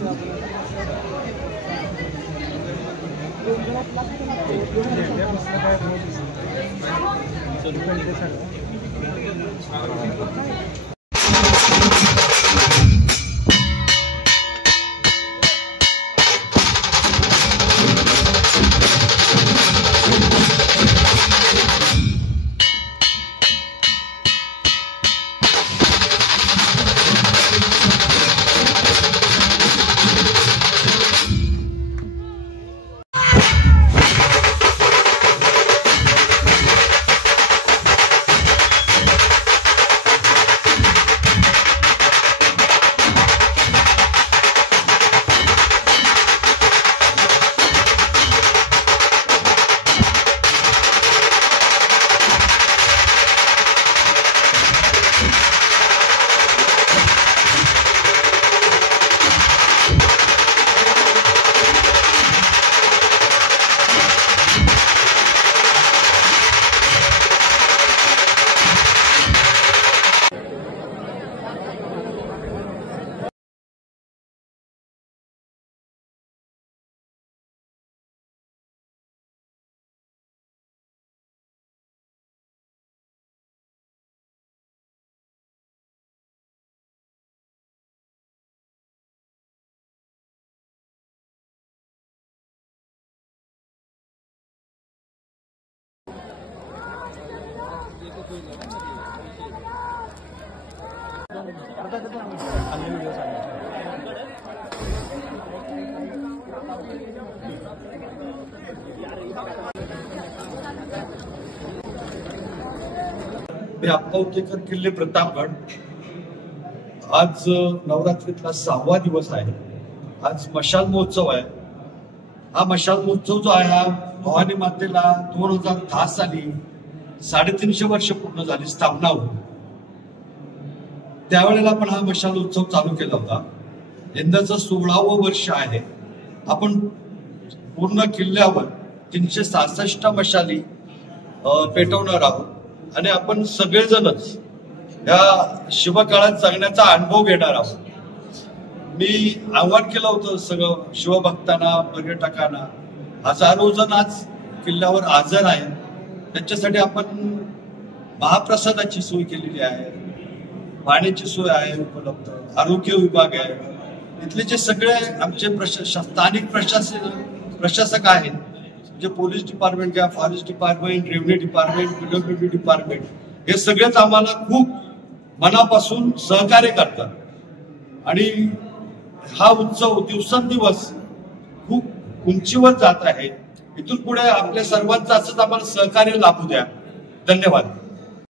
मी अप्पा उतेकर, किल्ले प्रतापगड। आज नवरात्रीतला 6वा दिवस आहे। आज मशाल महोत्सव आहे। हा मशाल महोत्सव जो आहे हा भवानी मातेला 2010 साली 350 वर्ष पूर्ण झाली स्थापना होऊन। त्यावेळेला पण हा मशाल उत्सव चालू केला होता। यंदाचं 16वं वर्ष आहे। आपण पूर्ण किल्ल्यावर 366 मशाली पेटवणार आहोत आणि आपण सगळेजणच या शिवकाळात जगण्याचा अनुभव घेणार आहोत। मी आव्हान केलं होतं सगळं शिवभक्तांना, पर्यटकांना। हजारो जण आज किल्ल्यावर हजर आहेत। त्याच्यासाठी आपण महाप्रसादाची सोय केलेली आहे, पाण्याची सोय आहे उपलब्ध, आरोग्य विभाग आहे। इथले जे सगळे आमचे स्थानिक प्रशासक आहेत, जे पोलीस डिपार्टमेंट घ्या, forest department, revenue department, PWD department, हे सगळेच आम्हाला खूप मनापासून सहकार्य करतात आणि हा उत्सव दिवसेंदिवस खूप उंचीवर जात आहे। इथून पुढे आपल्या सर्वांचं असंच आम्हाला सहकार्य लाभू द्या। धन्यवाद।